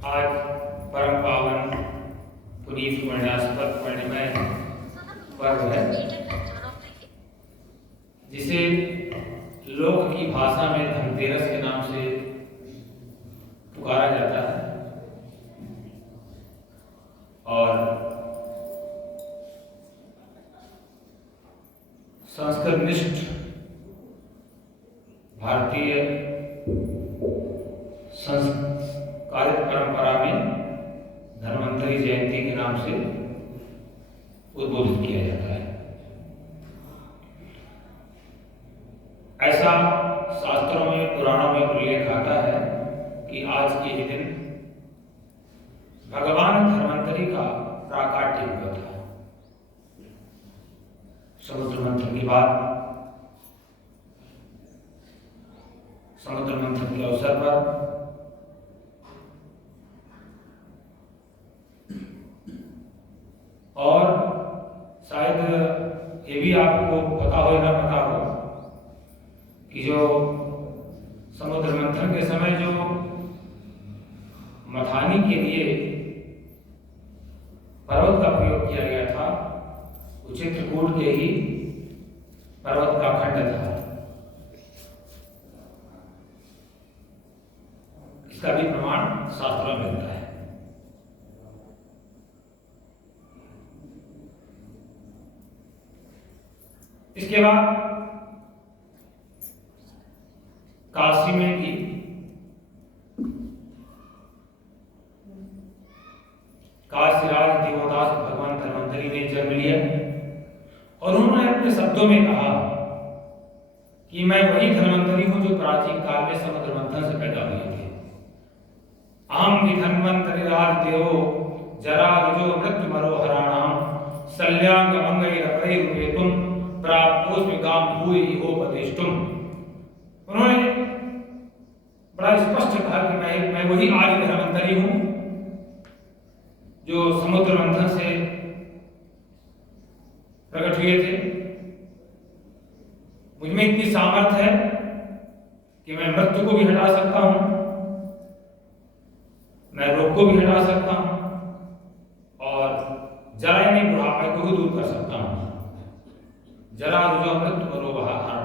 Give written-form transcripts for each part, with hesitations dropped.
आज परम पावन पुनीत पुण्यास्पद पूर्णिमा पर्व है, जिसे लोक की भाषा में धनतेरस के नाम से पुकारा जाता है। और संस्कृतनिष्ठ भारतीय संस्कारित परंपरा में धन्वंतरि जयंती के नाम से उद्बोधित किया जाता है। ऐसा शास्त्रों में, पुराणों में उल्लेख आता है कि आज के ही दिन भगवान धन्वंतरि का प्राकट्य हुआ था। समुद्र मंथन के बाद, समुद्र मंथन के अवसर पर और शायद ये भी आपको पता हो या ना पता हो कि जो समुद्र मंथन के समय जो मथानी के लिए पर्वत का प्रयोग किया गया था, वो चित्रकूट के ही पर्वत का खंड था। इसका भी प्रमाण शास्त्रों में मिलता है। इसके बाद काशी में भी काशीराज देवदास भगवान धन्वंतरि ने जन्म लिया और उन्होंने अपने शब्दों में कहा कि मैं वही धन्वंतरि हूं जो प्राचीन काल में समुद्र मंथन से पैदा हुए थे। अहम हि धन्वंतरिराज देवो जरा रुजो मृत्यु मरो हराणाम शल्याङ्ग मंगैरपैरुपेतुम प्राप्तोऽस्मि गां भूयोपदेष्टुम। उन्होंने बड़ा स्पष्ट कहा कि मैं वही आदि धन्वंतरि हूं जो समुद्र मंथन से प्रकट हुए थे। मुझमें इतनी सामर्थ्य है कि मैं मृत्यु को भी हटा सकता हूं, मैं रोग को भी हटा सकता हूं और जरा यानी बुढ़ापे को भी दूर कर सकता हूं। जरा रुजो मृत्यु रोग हरण।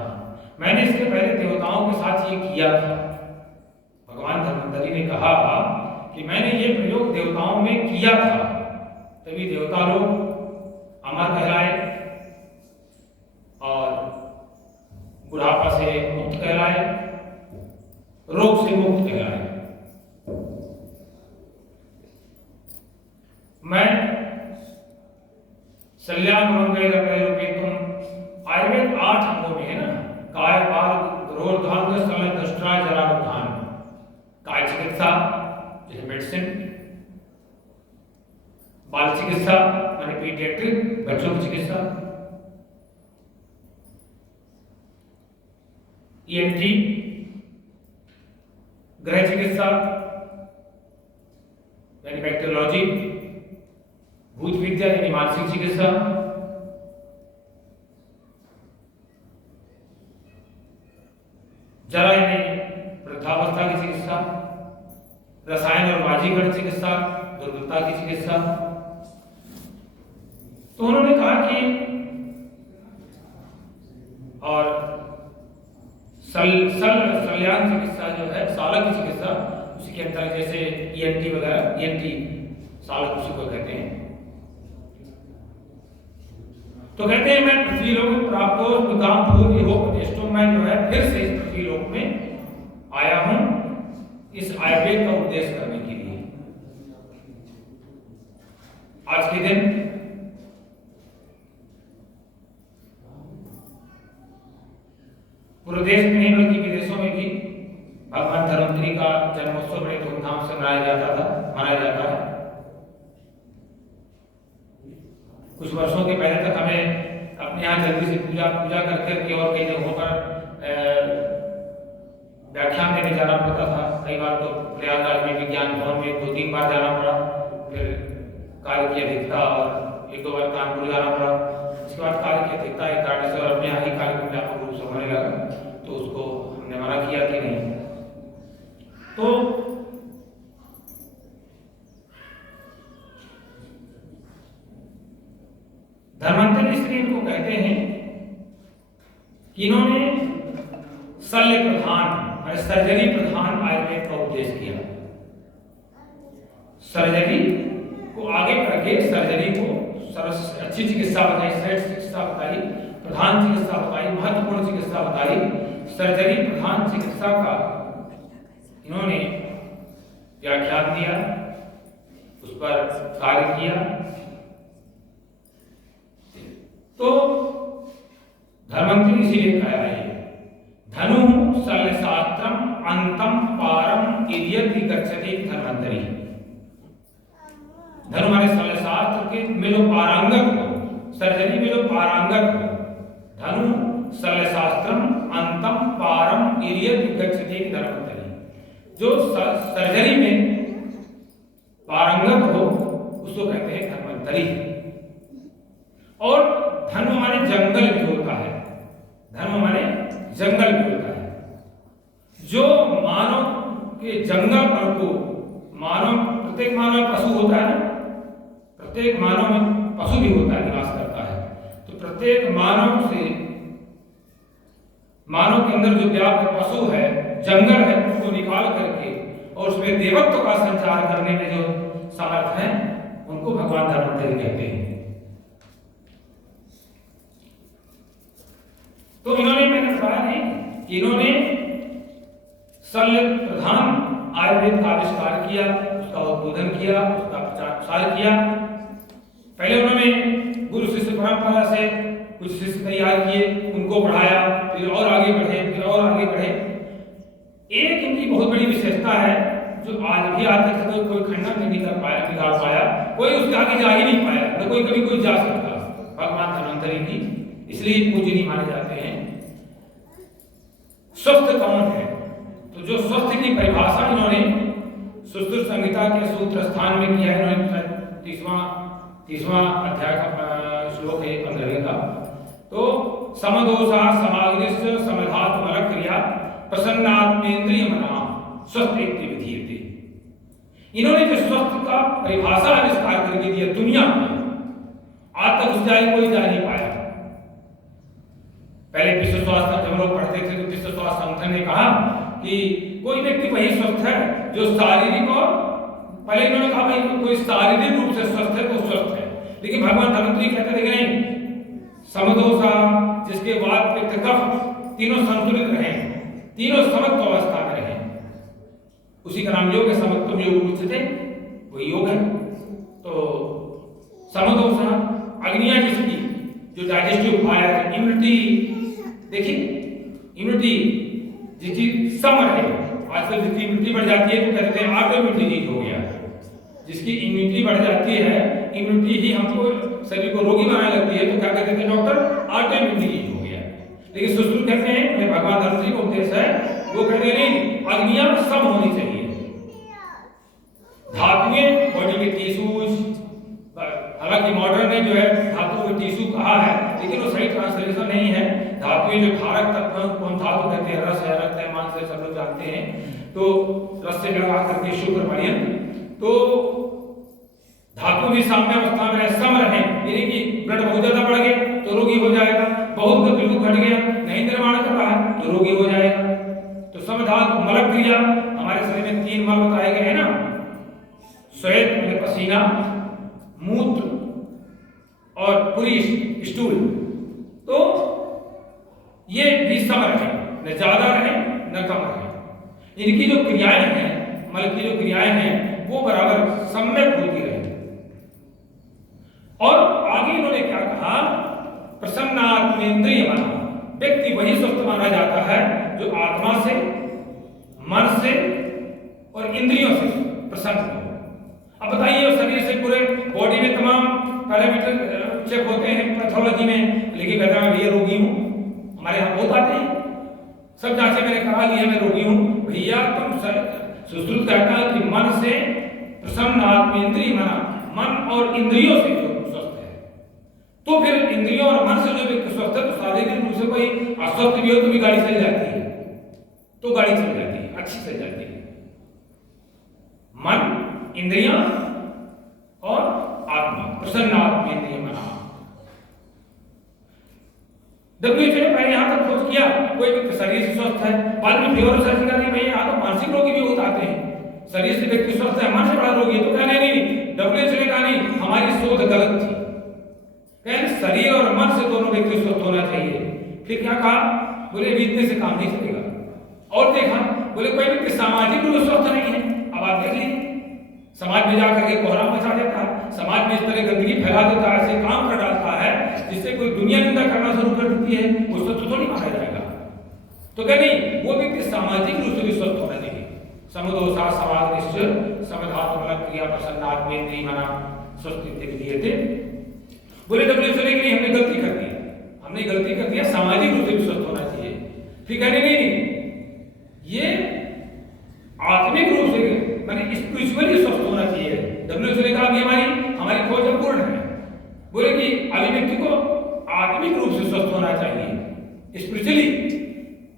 मैंने इसके पहले देवताओं के साथ ये किया था। भगवान धन्वंतरि ने कहा कि मैंने ये प्रयोग देवताओं में किया था, तभी देवता लोग अमर कहलाए और बुढ़ापा से मुक्त कहलाए, रोग से मुक्त कहलाए। मैं शल्याङ्ग मंगैरपैरुपेतुम, आयुर्वेद 8 अंगों में है ना, काय बाल रोधान स्थल दृष्टा जरा उद्धान। काय चिकित्सा जैसे मेडिसिन, बाल चिकित्सा माने पीडियाट्रिक बच्चों की चिकित्सा, ईएनटी गृह चिकित्सा यानी बैक्टीरियोलॉजी, भूत विद्या यानी मानसिक चिकित्सा, जरा यानी वृद्धावस्था की चिकित्सा, रसायन और वाजीकरण चिकित्सा, दुर्बलता की चिकित्सा। तो उन्होंने कहा कि और शल्याण चिकित्सा जो है, सालक की चिकित्सा, उसके अंतर्गत जैसे ईएनटी वगैरह, ईएनटी सालक उसी को कहते हैं। तो कहते हैं मैं पृथ्वी लोक में प्राप्त हो गां भूयोपदेष्टुम, मैं जो है फिर से इस पृथ्वी लोक में आया हूं इस आयुर्वेद का उपदेश करने के लिए। आज के दिन पूरे देश में नहीं बल्कि विदेशों में भी भगवान धन्वंतरि का जन्मोत्सव बड़े धूमधाम से मनाया जाता है। कुछ वर्षों के पहले तक हमें अपने यहाँ जल्दी से पूजा करके और कई जगहों पर व्याख्यान देने जाना पड़ता था। कई बार तो प्रयागराज में विज्ञान भवन में 2-3 बार जाना पड़ा, फिर कार्य की अधिकता और 1-2 बार कानपुर जाना पड़ा। इसके बाद कार्य की अधिकता एक कारण से और अपने यहाँ ही कार्यक्रम व्यापक रूप से होने लगा, तो उसको हमने मना किया कि नहीं। तो इसलिए इनको कहते हैं कि इन्होंने शल्य प्रधान, सर्जरी प्रधान आयुर्वेद का उपदेश किया। सर्जरी को आगे करके सर्जरी को अच्छी चिकित्सा बताई, श्रेष्ठ चिकित्सा बताई, प्रधान चिकित्सा बताई, महत्वपूर्ण चिकित्सा बताई। सर्जरी प्रधान चिकित्सा का इन्होंने व्याख्यान दिया, उस पर कार्य किया। तो धर्मंतरी इसीलिए कह रहे हैं धनु शल्यशास्त्रम अंतम पारम इर्यति गच्छति धर्मंतरी। धनु माने शल्यशास्त्र के में जो पारंगत हो, सर्जरी में जो पारंगत हो, धनु शल्यशास्त्रम अंतम पारम इर्यति गच्छति धर्मंतरी। जो सर्जरी में पारंगत हो उसको कहते हैं धर्मंतरी। और धर्म माने जंगल भी होता है, धर्म माने जंगल भी होता है। जो मानव के जंगलपन को, मानव प्रत्येक मानव पशु होता है ना, प्रत्येक मानव में पशु भी होता है, निवास करता है। तो प्रत्येक मानव से, मानव के अंदर जो व्याप्त पशु है, जंगल है, उसको निकाल करके और उसमें देवत्व का संचार करने में जो समर्थ है उनको भगवान धर्मंतरी कहते हैं। तो इन्होंने, मैंने कहा नहीं कि इन्होंने शल्य प्रधान आयुर्वेद का आविष्कार किया, उसका उद्बोधन किया, उसका प्रचार प्रसार किया। पहले उन्होंने गुरु शिष्य परंपरा से कुछ शिष्य तैयार किए, उनको बढ़ाया, फिर और आगे बढ़े, फिर और आगे बढ़े। एक इनकी बहुत बड़ी विशेषता है जो आज भी आज तक तो कोई खंडन नहीं कर पाया, निकाल पाया, कोई उसके आगे जा ही नहीं पाया, न कोई कभी कोई जा सकता भगवान धन्वंतरी की, इसलिए पूजनीय माने जाते हैं। स्वस्थ कौन है? तो जो स्वस्थ की परिभाषा इन्होंने सुश्रुत संहिता के सूत्र स्थान में किया है। इन्होंने 30वां अध्याय का श्लोक है 15वें का। तो समदोषा समाग्निश्च समधात मल क्रिया प्रसन्नात्मेन्द्रिय मना स्वस्थ इति विधीयते। इन्होंने जो स्वस्थ का परिभाषा आविष्कार करके दिया दुनिया में, आज तक उस जाए कोई जा नहीं पाया। पहले विश्व स्वास्थ्य जब लोग पढ़ते थे तो विश्व स्वास्थ्य संगठन ने कहा कि कोई व्यक्ति वही स्वस्थ है जो शारीरिक, और पहले इन्होंने कहा भाई कोई शारीरिक रूप से स्वस्थ है तो स्वस्थ है, लेकिन भगवान धर्मंतरी कहते थे नहीं, समदोषा जिसके बाद पित्त कफ तीनों संतुलित रहे, तीनों समत्व अवस्था में रहे, उसी का नाम योग है। समत्वम योग उच्यते, वही योग है। तो समदोषा अग्नियां जिसकी, जो डाइजेस्टिव फायर, इम्यूनिटी, देखिए इम्यूनिटी जिसकी सम रहे, आजकल जिसकी इम्यूनिटी बढ़ जाती है तो कहते हैं ऑटोइम्यून डिजीज हो गया। जिसकी इम्यूनिटी बढ़ जाती है, इम्यूनिटी ही हमको शरीर को रोगी बनाने लगती है, तो क्या कहते थे डॉक्टर, ऑटोइम्यून डिजीज हो गया। लेकिन सुश्रुत कहते हैं, भगवान धर्मंतरी का उपदेश है, वो कहते हैं नहीं, अग्नियां सम होनी चाहिए। धातुएं बॉडी के टिश्यूज, हालांकि मॉडर्न ने जो है धातु को टिश्यू कहा है, लेकिन वो सही ट्रांसलेशन नहीं है। धातुएं जो धारक तत्व, कौन धातु कहते हैं, रस है, रक्त है, मांस है, सब लोग जानते हैं। तो रस से लगा करके शुक्र पर्यंत, तो धातु भी साम्य अवस्था में सम रहे, यानी कि ब्लड बहुत ज्यादा बढ़ गया तो रोगी हो जाएगा, बहुत बिल्कुल घट गया, नहीं निर्माण कर रहा है तो रोगी हो जाएगा। तो समधातु मल क्रिया, हमारे शरीर में 3 मल बताए गए हैं ना, श्वेत मतलब पसीना, मूत्र और पुरी स्टूल। तो ये भी सम रहे, न ज्यादा रहे न कम रहे। इनकी जो क्रियाएं हैं, मल की जो क्रियाएं हैं, वो बराबर सम्यक होती रहे। और आगे इन्होंने क्या कहा, प्रसन्नात्मेन्द्रिय मना, व्यक्ति वही स्वस्थ माना जाता है जो आत्मा से, मन से और इंद्रियों से प्रसन्न हो। अब बताइए, शरीर से पूरे बॉडी में तमाम पैरामीटर चेक होते हैं पैथोलॉजी में, लेकिन कहता है भैया रोगी हूं, हमारे यहाँ बहुत आते हैं, सब जांचें मैंने करा ली है, मैं रोगी हूं। भैया तुम सुश्रुत कहता है कि मन से प्रसन्न आत्मेन्द्रिय मना, मन और इंद्रियों से जो स्वस्थ है, तो फिर इंद्रियों और मन से जो व्यक्ति स्वस्थ है, तो शारीरिक रूप से कोई अस्वस्थ भी हो तो भी गाड़ी चल जाती है, तो गाड़ी चल जाती है, अच्छी चल जाती है। मन, इंद्रियां और आत्मा, प्रसन्न आत्मेन्द्रिय मना। WHO ने पहले यहाँ तक खोज किया कोई व्यक्ति शरीर से स्वस्थ है, बाद में फिर रिसर्च निकाली भाई यहाँ तो मानसिक रोगी भी बहुत आते हैं, शरीर से व्यक्ति स्वस्थ है मन से बड़ा रोगी है। तो कहने नहीं WHO ने कहा नहीं हमारी शोध गलत थी, कहने शरीर और मन से दोनों व्यक्ति स्वस्थ होना चाहिए। फिर क्या कहा, बोले इतने से काम नहीं चलेगा। और देखा बोले कोई व्यक्ति सामाजिक रूप से स्वस्थ नहीं है। अब आप देख लीजिए समाज में जाकर के कोहराम मचा देता है, समाज में इस तरह गंदगी फैला देता है, ऐसे काम कर डालता है जिससे कोई दुनिया निंदा करना शुरू कर देती है, उसको तो थोड़ी माना जाएगा। तो कह नहीं वो व्यक्ति सामाजिक रूप से भी स्वस्थ होना चाहिए। समदोषा समाज निश्चय समधात्मक क्रिया प्रसन्नात् में नहीं माना स्वस्थ दिए थे। बोले WHO ने कि हमने गलती कर दी, हमने गलती कर दिया, सामाजिक रूप से भी स्वस्थ होना चाहिए। फिर कहने नहीं ये आत्मिक रूप से माने स्पिरिचुअली स्वस्थ होना चाहिए। WHO ने कहा हमारी खोज अपूर्ण है। बोले कि अभी व्यक्ति को आत्मिक रूप से स्वस्थ होना चाहिए स्पिरिचुअली।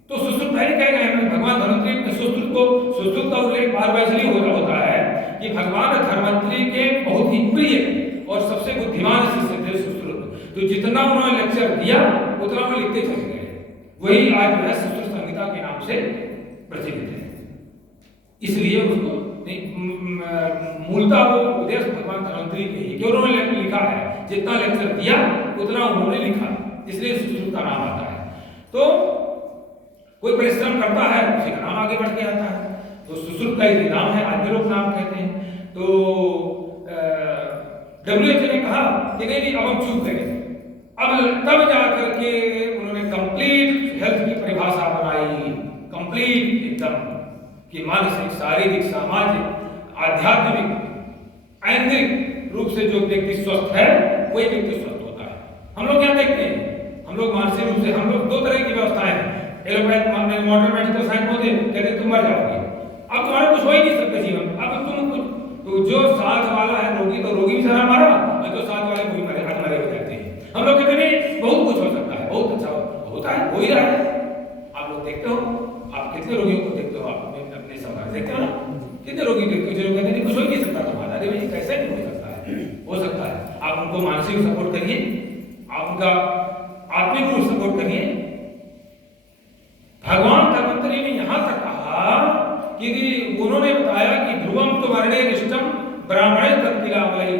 तो सुश्रुत पहले कह गए हैं भगवान धन्वंतरि ने सुश्रुत का उल्लेख बार बार इसलिए होता है कि भगवान धन्वंतरि के बहुत ही प्रिय और सबसे बुद्धिमान शिष्य थे सुश्रुत। तो जितना उन्होंने लेक्चर दिया उतना वो लिखते चले गए, वही आज जो है सुश्रुत संहिता के नाम से प्रचलित है। इसलिए उसको मूलतः वो उद्देश्य भगवान धन्वंतरि के ही कि उन्होंने लिखा है, जितना लेक्चर दिया उतना उन्होंने लिखा, इसलिए सुश्रुत का नाम आता है। तो कोई परिश्रम करता है उसी का नाम आगे बढ़ के आता है। तो सुश्रुत का ही नाम है, आज भी लोग नाम कहते हैं। तो WHO ने कहा कि नहीं अब हम चूक गए। अब तब जाकर के उन्होंने कंप्लीट हेल्थ की परिभाषा बनाई, कंप्लीट एकदम कि मानसिक शारीरिक सामाजिक आध्यात्मिक ऐन्द्रिक रूप से जो व्यक्ति स्वस्थ है वही व्यक्ति स्वस्थ होता है। हम लोग क्या देखते हैं, हम लोग मानसिक रूप से हम लोग दो तरह की व्यवस्थाएं हैं। एलोपैथ मॉडर्न मेडिकल साइंस होते कहते तुम मर जाओगे, अब तुम्हारा कुछ हो ही नहीं सकता जीवन, अब तुम कुछ तो जो साथ वाला है रोगी तो रोगी भी सारा मारा और जो साथ वाले वही मरे हाथ मरे हो जाते हैं। हम लोग कहते नहीं बहुत कुछ हो सकता है, बहुत अच्छा होता है, हो ही रहा है। आप लोग देखते हो, आप कितने रोगियों को देखते हो, आप अपने समाज देखते हो ना, कितने रोगी देखते हो जो कहते नहीं कुछ हो ही नहीं सकता तुम्हारा, अरे भाई कैसे नहीं हो सकता है, हो सकता है। आप उनको मानसिक सपोर्ट करिए, आप उनका आत्मिक रूप सपोर्ट करिए। भगवान धन्वंतरि ने यहां तक कहा कि उन्होंने बताया कि ध्रुवम तो वर्णे निष्ठम ब्राह्मणे तत्किलामलई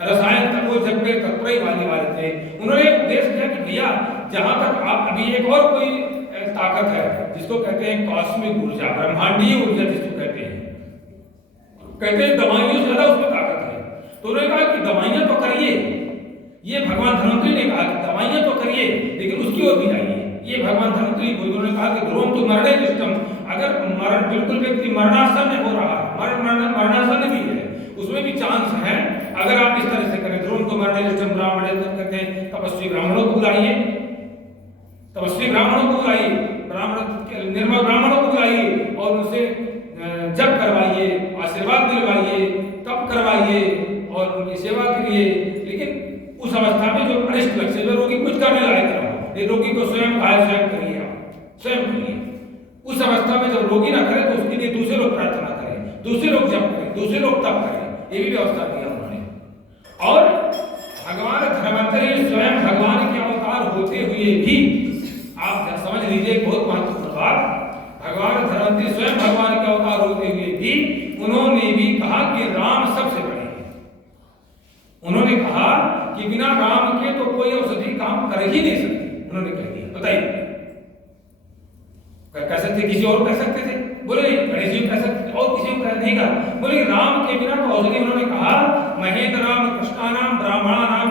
रसायन तत्व जगते तत्वई वाले थे। उन्होंने उपदेश किया कि भैया जहां तक आप अभी एक और कोई ताकत है जिसको कहते हैं कॉस्मिक ऊर्जा, ब्रह्मांडीय ऊर्जा जिसको कहते हैं दवाइयों से ज्यादा उसमें ताकत है। तो उन्होंने कहा कि दवाइयां तो करिए, ये भगवान धन्वंतरि ने कहा कि दवाइयां तो करिए लेकिन उसकी ओर भी जाइए। ये भगवान धन्वंतरि उन्होंने कहा कि ध्रुवम तो मरणे निष्ठम, अगर मरण बिल्कुल व्यक्ति मरणासन हो रहा है, मरणासन भी है, उसमें भी चांस है, अगर आप इस तरह से करें ध्रुवम तो मरणे निष्ठम ब्राह्मणे कहते हैं तपस्वी ब्राह्मणों को बुलाइए, तपस्वी ब्राह्मणों को बुलाइए, ब्राह्मण निर्मल ब्राह्मणों को बुलाइए और उनसे जप करवाइए, आशीर्वाद दिलवाइए, तप करवाइए और उनकी सेवा करिए। लेकिन उस अवस्था में जो अनिष्ट लक्ष्य जो रोगी कुछ करने लायक रहो, ये रोगी को स्वयं घायल स्वयं करिए, आप स्वयं करिए। उस अवस्था में जब रोगी ना करे तो उसके लिए दूसरे लोग प्रार्थना करें, दूसरे लोग जप करें, दूसरे लोग तप करें, ये भी व्यवस्था दिया उन्होंने। और भगवान धन्वंतरि स्वयं भगवान के अवतार होते हुए भी आप समझ लीजिए बहुत महत्वपूर्ण बात, भगवान धन्वंतरि स्वयं भगवान के अवतार होते हुए भी उन्होंने भी कहा कि राम सबसे बड़े हैं। उन्होंने कहा कि बिना राम के तो कोई औषधि काम कर ही नहीं सकती, उन्होंने कह दिया। बताइए कह सकते किसी और कह सकते थे, बोले गणेश जी कह सकते और किसी को नहीं कहा, बोले राम के बिना तो औषधि। उन्होंने कहा महेंद्र राम कृष्णानाम ब्राह्मणानाम,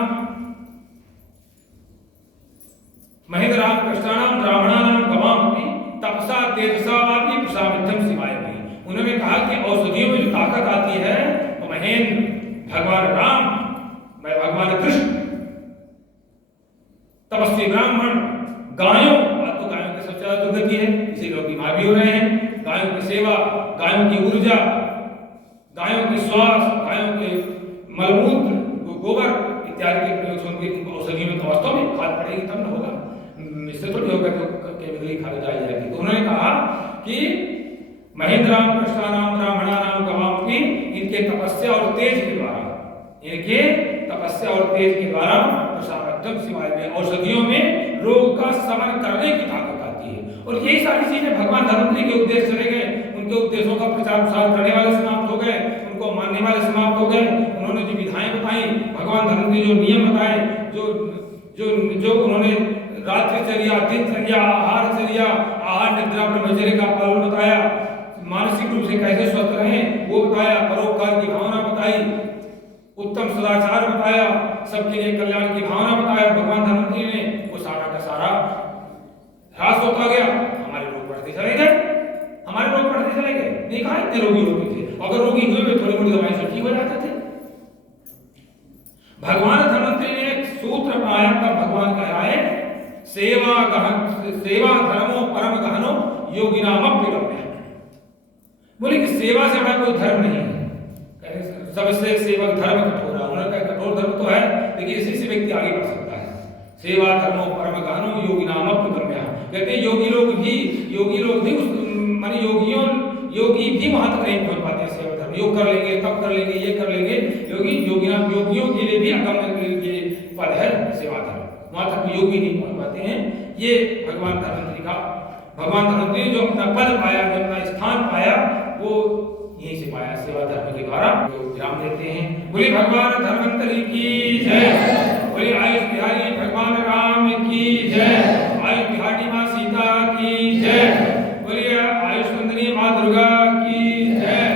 महेंद्र राम कृष्णानाम ब्राह्मणानाम गवामपि तपसा तेजसा वापि प्रसामिद्धम शिवाय भी। उन्होंने कहा कि औषधियों में जो ताकत आती है तो महेंद्र भगवान राम, भगवान कृष्ण, तपस्वी ब्राह्मण, गायों, तो गायों की सबसे ज्यादा दुर्गति है, इसी लोग बीमार भी हो रहे हैं। गायों की सेवा, गायों की ऊर्जा, गायों की श्वास, गायों के मलमूत्र, गोबर इत्यादि के प्रयोग से उनकी औषधियों में तो वास्तव में खाद पड़ेगी तब न होगा, इससे थोड़ी होगा तो केमिकली खाद जाई जाएगी। तो उन्होंने कहा कि महेंद्राम कृष्णानाम ब्राह्मणानाम गवामपि, इनके तपस्या और तेज के द्वारा इनके तपस्या और तेज के द्वारा प्रसादात्मक शिवाय में औषधियों में रोग का शमन करने की ताकत आती है। और यही सारी चीजें भगवान धन्वंतरि के उपदेश चले गए, उनके उपदेशों का प्रचार प्रसार करने वाले समाप्त हो गए, उनको मानने वाले समाप्त हो गए। उन्होंने जो विधाएं बताई, भगवान धन्वंतरि जो नियम बताए, जो जो जो उन्होंने रात्रिचर्या, दिनचर्या, आहारचर्या, आहार निद्रा ब्रह्मचर्य का पालन बताया, मानसिक रूप से कैसे स्वस्थ रहें वो बताया, परोपकार की भावना बताई, उत्तम सदाचार बताया, सबके लिए कल्याण की भावना बताया भगवान धन्वंतरि ने, वो सारा का सारा ह्रास होता गया। हमारे रोग बढ़ते चले गए, हमारे रोग बढ़ते चले गए। नहीं कहा इतने रोगी होते थे, अगर रोगी हुए में थोड़ी मोटी दवाई से ठीक हो जाते थे। भगवान धन्वंतरि ने एक सूत्र बनाया, तब भगवान कह रहा है सेवा धर्मो परम गहनो योगिनामप्यगम्य। बोले कि सेवा से बड़ा कोई धर्म नहीं है, सबसे सेवक धर्म कठोर है। उन्होंने कहा कठोर धर्म तो है, लेकिन इसी से व्यक्ति आगे बढ़ सकता है। सेवा धर्मो परम गहनो योगिनामप्यगम्य। कहते हैं योगी लोग भी माने योगी भी वहां तक नहीं पहुंच पाते सेवा धर्म। योग कर लेंगे, तप कर लेंगे, ये कर लेंगे, योगियों के लिए भी अगम्य पद है सेवा धर्म, वहां तक योगी नहीं पहुंच पाते हैं। ये भगवान धन्वंतरि जो अपना पद पाया, जो अपना स्थान पाया, वो यहीं से पाया सेवा धर्म के द्वारा। तो विराम देते हैं। बोले भगवान धन्वंतरि की जय, बोले आयुष बिहारी भगवान राम की जय, आयुष बिहारी माँ सीता की जय, बोलिए आयुष सुंदरी माँ दुर्गा की जय,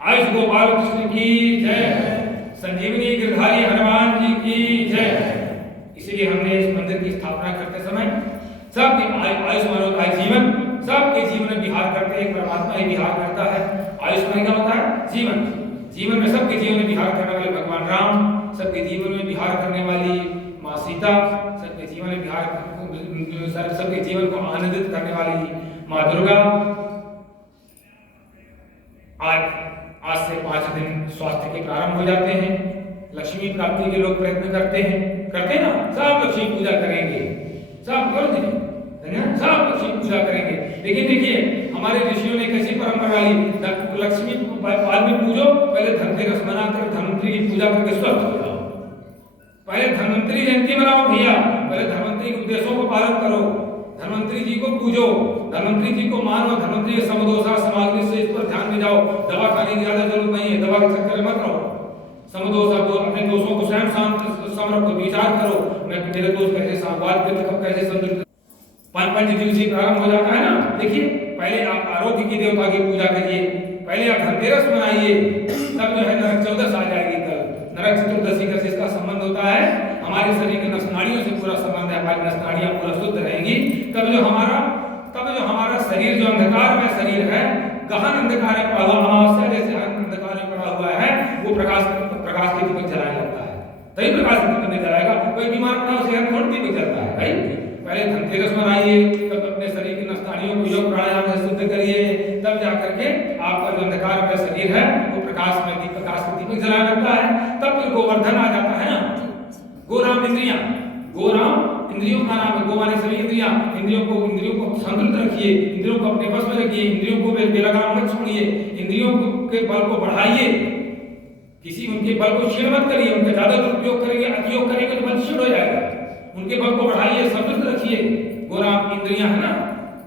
आयुष गोपाल कृष्ण की जय, संजीवनी गिरधारी हनुमान जी की जय। इसलिए हमने इस मंदिर की स्थापना करते समय सबके आयुष्मान होता है जीवन, सबके जीवन में विहार करते हैं, परमात्मा ही विहार करता है। आयुष्मान क्या होता है? जीवन में सबके जीवन में विहार करने वाले भगवान राम, सबके जीवन में विहार करने वाली माँ सीता, सबके जीवन में विहार, सबके जीवन को आनंदित करने वाली माँ दुर्गा। आज से 5 दिन स्वास्थ्य के प्रारंभ हो जाते हैं, लक्ष्मी प्राप्ति के लोग प्रयत्न करते हैं ना, सब लक्ष्मी पूजा करेंगे, सब कर देंगे, सब लक्ष्मी पूजा करेंगे। लेकिन देखिए हमारे ऋषियों ने कैसी परंपरा ली, लक्ष्मी बाद में पूजो, पहले धनतेरस मनाकर धन्वंतरि की पूजा करके स्वस्थ हो जाओ। पहले धन्वंतरि जयंती मनाओ भैया, पहले धन्वंतरि के उपदेशों को पालन करो, धन्वंतरि जी को पूजो, धन्वंतरि जी को मानो, धन्वंतरि के समदोषा समाधि से इस पर ध्यान में जाओ। दवा खाने की ज्यादा जरूरत नहीं है, दवा के चक्कर में मत रहो। समदोषा दो अपने दोषों को स्वयं समर्प को विचार करो, मैं मेरे दोस्त कैसे संवाद करते, कब कैसे संतुलित। 5 दिवसीय प्रारंभ हो जाता है ना। देखिए पहले आप आरोग्य की देवता की पूजा करिए, पहले आप धनतेरस मनाइए, तब जो है नरक चतुर्दशी आ जाएगी। कल नरक चतुर्दशी का इसका संबंध होता है, हमारे शरीर के नसनाड़ियों से पूरा संबंध है, हमारी नसनाड़ियां पूरा शुद्ध रहेंगी। तब जो हमारा शरीर जो अंधकार में शरीर है, गहन अंधकार में पड़ा हुआ, अमावस्या जैसे अंधकार में पड़ा हुआ है, वो प्रकाश के दीपक जलाने लगता है, तभी प्रकाश के दीपक नहीं जलाएगा। कोई बीमार पड़ा उसे थोड़ा दीपक जलता है भाई। पहले धनतेरस मनाइए, तब अपने शरीर की नसनाड़ियों को योग प्राणायाम से शुद्ध करिए, तब जाकर के आपका जो अंधकार का शरीर है वो प्रकाश के दीपक जलाने लगता है। तब फिर गोवर्धन आ जाता है ना, गोराम इंद्रियों का नाम है, गो माने सभी इंद्रियों को संतुलित रखिए, इंद्रियों को अपने बस में रखिए, इंद्रियों को बेलगाम मत छोड़िए, इंद्रियों के बल को बढ़ाइए, उनके बल को क्षीण मत करिए। उनका ज्यादा दुरुपयोग करेंगे, अतियोग करेंगे तो बल क्षीण हो जाएगा। उनके बल को बढ़ाइए, संतुलित रखिए। गोराम इंद्रियां है ना,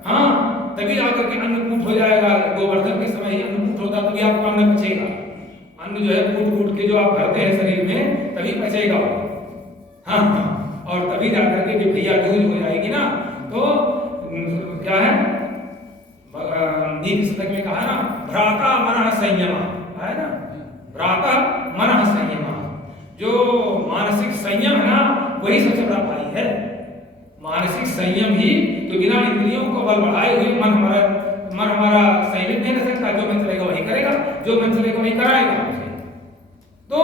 हाँ, तभी आकर के अन्नकूट हो जाएगा। गोवर्धन के समय ही अन्नकूट होता, तभी आपको अन्न पचेगा। अन्न जो है कूट के जो आप भरते हैं शरीर में, तभी पचेगा। हाँ, और तभी जाकर के भी भैया दूध हो जाएगी ना। तो क्या है, नीति शतक में कहा ना, भ्राता मनः संयम है ना, भ्राता मनः संयम। जो मानसिक संयम है ना, वही सबसे बड़ा भाई है। मानसिक संयम ही तो, बिना इंद्रियों को बल बढ़ाए हुए मन हमारा संयमित नहीं रह सकता। जो मन चलेगा वही करेगा, जो मन चलेगा वही कराएगा उसे। तो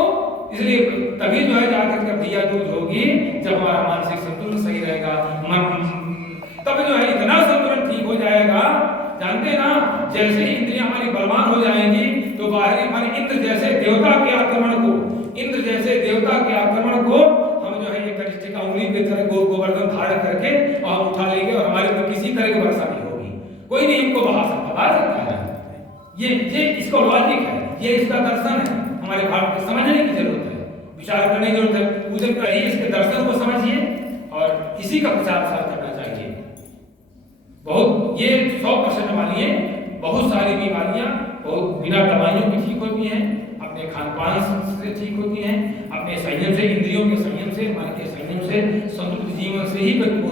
इसलिए तभी जो है जाकर के भैया दूध होगी, जब हमारा मानसिक संतुलन सही रहेगा, तब जो है इतना संतुलन ठीक हो जाएगा। जानते हैं ना, जैसे ही इंद्रियां हमारी बलवान हो जाएंगी, तो बाहरी मन इंद्र जैसे देवता के आक्रमण को हम जो है ये कनिष्ठ का उंगली की तरह गोवर्धन धारण करके और हम उठा लेंगे, और हमारे ऊपर किसी तरह की वर्षा नहीं होगी। कोई नहीं इनको बहा सकता है। ये इसका लॉजिक है, ये इसका दर्शन है। हमारे भारत में समझने की जरूरत है, विचार करने की जरूरत है। पूजन करिए, इसके दर्शन को समझिए और इसी का प्रचार प्रसार करना चाहिए। बहुत ये 100% मानिए, बहुत सारी बीमारियां बहुत बिना दवाइयों की ठीक होती हैं, अपने खान पान से ठीक होती हैं, अपने संयम से, इंद्रियों के संयम से, मन के संयम से, संतुलित जीवन से ही व्यक्ति